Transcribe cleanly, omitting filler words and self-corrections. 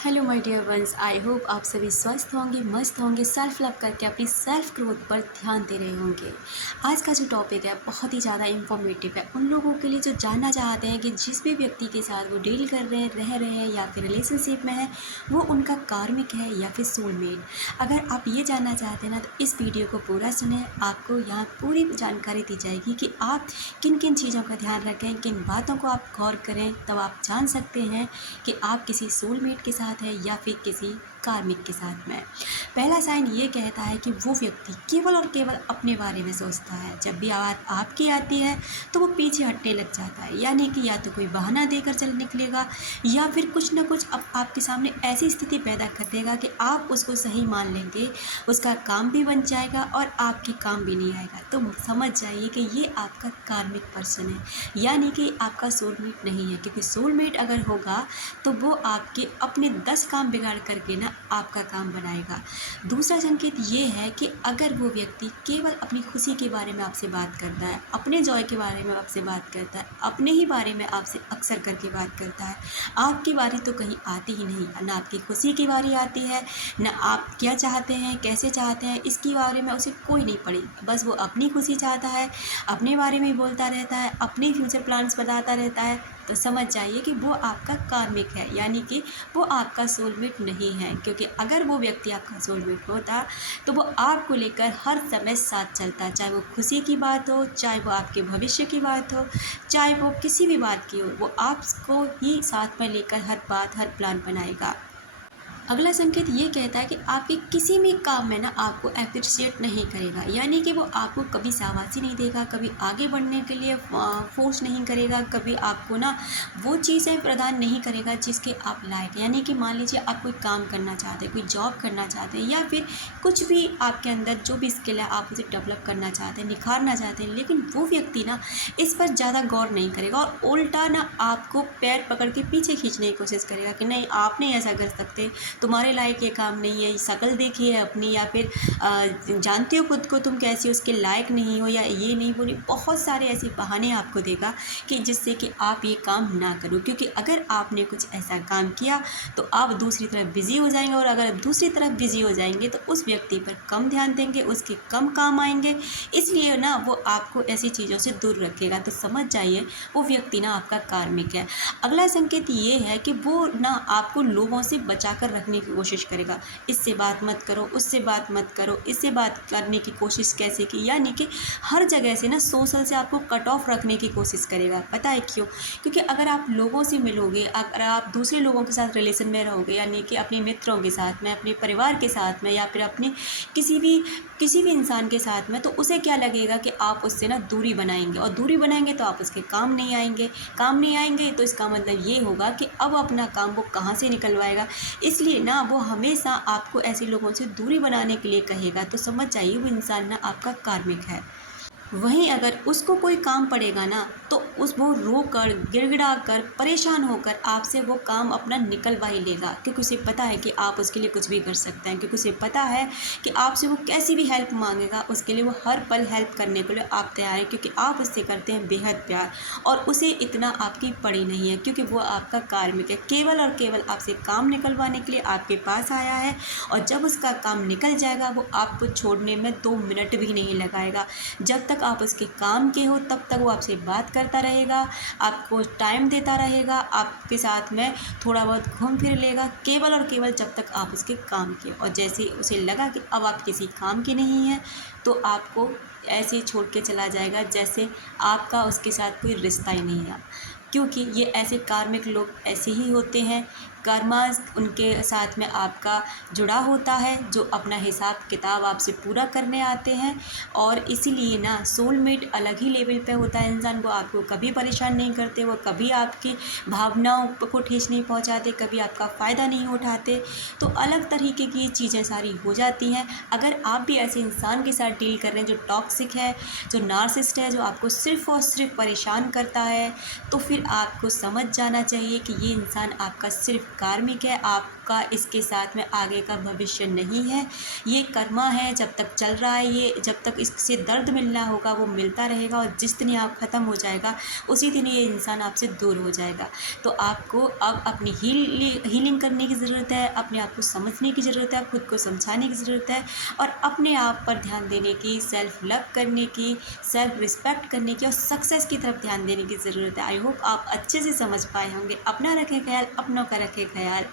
Hello my dear ones, I hope आप सभी स्वस्थ होंगे, मस्त होंगे, सेल्फ लव करके अपनी सेल्फ ग्रोथ पर ध्यान दे रहे होंगे। आज का जो टॉपिक है बहुत ही ज़्यादा इंफॉर्मेटिव है उन लोगों के लिए जो जानना चाहते हैं कि जिस भी व्यक्ति के साथ वो डील कर रहे हैं, रह रहे हैं या फिर रिलेशनशिप में है, वो उनका कार्मिक है या फिर सोलमेट। अगर आप ये जानना चाहते हैं ना तो इस वीडियो को पूरा सुने। आपको यहाँ पूरी जानकारी दी जाएगी कि आप किन किन चीज़ों का ध्यान रखें, किन बातों को आप गौर करें, तब आप जान सकते हैं कि आप किसी सोलमेट के साथ है या फिर किसी कार्मिक के साथ में। पहला साइन ये कहता है कि वो व्यक्ति केवल और केवल अपने बारे में सोचता है। जब भी बात आपकी आती है तो वो पीछे हटने लग जाता है, यानी कि या तो कोई बहाना देकर चल निकलेगा या फिर कुछ ना कुछ अब आपके सामने ऐसी स्थिति पैदा कर देगा कि आप उसको सही मान लेंगे, उसका काम भी बन जाएगा और आपके काम भी नहीं आएगा। तो समझ जाइए कि ये आपका कार्मिक पर्सन है, यानी कि आपका सोलमेट नहीं है। क्योंकि सोलमेट अगर होगा तो वो आपके अपने 10 काम बिगाड़ करके ना आपका काम बनाएगा। दूसरा संकेत ये है कि अगर वो व्यक्ति केवल अपनी खुशी के बारे में आपसे बात करता है, अपने जॉय के बारे में आपसे बात करता है, अपने ही बारे में आपसे अक्सर करके बात करता है, आपकी बारी तो कहीं आती ही नहीं। ना आपकी खुशी की बारी आती है, ना आप क्या चाहते हैं, कैसे चाहते हैं, इसके बारे में उसे कोई नहीं पड़ी। बस वो अपनी खुशी चाहता है, अपने बारे में बोलता रहता है, अपने फ्यूचर प्लान्स बताता रहता है। तो समझ जाइए कि वो आपका कार्मिक है, यानी कि वो आपका सोलमेट नहीं है। क्योंकि अगर वो व्यक्ति आपका सोलमेट होता तो वो आपको लेकर हर समय साथ चलता, चाहे वो खुशी की बात हो, चाहे वो आपके भविष्य की बात हो, चाहे वो किसी भी बात की हो, वो आपको ही साथ में लेकर हर बात, हर प्लान बनाएगा। अगला संकेत ये कहता है कि आपके किसी भी काम में ना आपको अप्रिशिएट नहीं करेगा, यानी कि वो आपको कभी शाबाशी नहीं देगा, कभी आगे बढ़ने के लिए फोर्स नहीं करेगा, कभी आपको ना वो चीज़ें प्रदान नहीं करेगा जिसके आप लायक हैं। यानी कि मान लीजिए आप कोई काम करना चाहते हैं, कोई जॉब करना चाहते हैं या फिर कुछ भी आपके अंदर जो भी स्किल है आप उसे डेवलप करना चाहते हैं, निखारना चाहते हैं, लेकिन वो व्यक्ति ना इस पर ज़्यादा गौर नहीं करेगा और उल्टा ना आपको पैर पकड़ के पीछे खींचने की कोशिश करेगा कि नहीं आप नहीं ऐसा कर सकते, तुम्हारे लायक ये काम नहीं है, शक्ल देखी है अपनी, या फिर जानते हो खुद को तुम कैसी हो, उसके लायक नहीं हो, या ये नहीं बोली। बहुत सारे ऐसे बहाने आपको देगा कि जिससे कि आप ये काम ना करो। क्योंकि अगर आपने कुछ ऐसा काम किया तो आप दूसरी तरफ बिज़ी हो जाएंगे, और अगर आप दूसरी तरफ बिज़ी हो जाएंगे तो उस व्यक्ति पर कम ध्यान देंगे, उसके कम काम आएंगे, इसलिए ना वो आपको ऐसी चीज़ों से दूर रखेगा। तो समझ जाइए वो व्यक्ति ना आपका कार्मिक है। अगला संकेत ये है कि वो ना आपको लोगों से बचा कर रखने की कोशिश करेगा। इससे बात मत करो, उससे बात मत करो, इससे बात करने की कोशिश कैसे की, यानी कि हर जगह से ना सोशल से आपको कट ऑफ रखने की कोशिश करेगा। पता है क्यों? क्योंकि अगर आप लोगों से मिलोगे, अगर आप दूसरे लोगों के साथ रिलेशन में रहोगे, यानी कि अपने मित्रों के साथ में, अपने परिवार के साथ में, या फिर अपने किसी भी इंसान के साथ में, तो उसे क्या लगेगा कि आप उससे ना दूरी बनाएंगे, और दूरी बनाएंगे तो आप उसके काम नहीं आएंगे, काम नहीं आएंगे तो इसका मतलब ये होगा कि अब अपना काम वो कहाँ से निकलवाएगा। इसलिए ना वो हमेशा आपको ऐसे लोगों से दूरी बनाने के लिए कहेगा। तो समझ जाइए वो इंसान ना आपका कार्मिक है। वहीं अगर उसको कोई काम पड़ेगा ना तो वो रो कर, गिड़गिड़ा कर, परेशान होकर आपसे वो काम अपना निकलवा ही लेगा। क्योंकि उसे पता है कि आप उसके लिए कुछ भी कर सकते हैं, क्योंकि उसे पता है कि आपसे वो कैसी भी हेल्प मांगेगा, उसके लिए वो हर पल हेल्प करने के लिए आप तैयार हैं। क्योंकि आप उससे करते हैं बेहद प्यार, और उसे इतना आपकी पड़ी नहीं है, क्योंकि वो आपका कार्मिक है। केवल और केवल आपसे काम निकलवाने के लिए आपके पास आया है, और जब उसका काम निकल जाएगा वो आपको छोड़ने में 2 मिनट भी नहीं लगाएगा। जब तक आप उसके काम के हो तब तक वो आपसे बात करता रहेगा, आपको टाइम देता रहेगा, आपके साथ में थोड़ा बहुत घूम फिर लेगा, केवल और केवल जब तक आप उसके काम के। और जैसे उसे लगा कि अब आप किसी काम के नहीं हैं तो आपको ऐसे ही छोड़ के चला जाएगा जैसे आपका उसके साथ कोई रिश्ता ही नहीं है। क्योंकि ये ऐसे कार्मिक लोग ऐसे ही होते हैं। कर्मा उनके साथ में आपका जुड़ा होता है, जो अपना हिसाब किताब आपसे पूरा करने आते हैं। और इसीलिए ना सोलमेट अलग ही लेवल पे होता है इंसान। वो आपको कभी परेशान नहीं करते, वो कभी आपकी भावनाओं को ठेस नहीं पहुंचाते, कभी आपका फ़ायदा नहीं उठाते। तो अलग तरीके की चीज़ें सारी हो जाती हैं। अगर आप भी ऐसे इंसान के साथ डील कर रहे हैं जो टॉक्सिक है, जो नार्सिसिस्ट है, जो आपको सिर्फ़ और सिर्फ परेशान करता है, तो फिर आपको समझ जाना चाहिए कि ये इंसान आपका सिर्फ कार्मिक है, आपका इसके साथ में आगे का भविष्य नहीं है, ये कर्मा है, जब तक चल रहा है ये, जब तक इससे दर्द मिलना होगा वो मिलता रहेगा, और जिस दिन आप ख़त्म हो जाएगा उसी दिन ये इंसान आपसे दूर हो जाएगा। तो आपको अब अपनी हीलिंग करने की ज़रूरत है, अपने आप को समझने की ज़रूरत है, खुद को समझाने की ज़रूरत है, और अपने आप पर ध्यान देने की, सेल्फ लव करने की, सेल्फ रिस्पेक्ट करने की, और सक्सेस की तरफ ध्यान देने की ज़रूरत है। आई होप आप अच्छे से समझ पाए होंगे। अपना रखें ख्याल, अपनों का रखें ख्याल।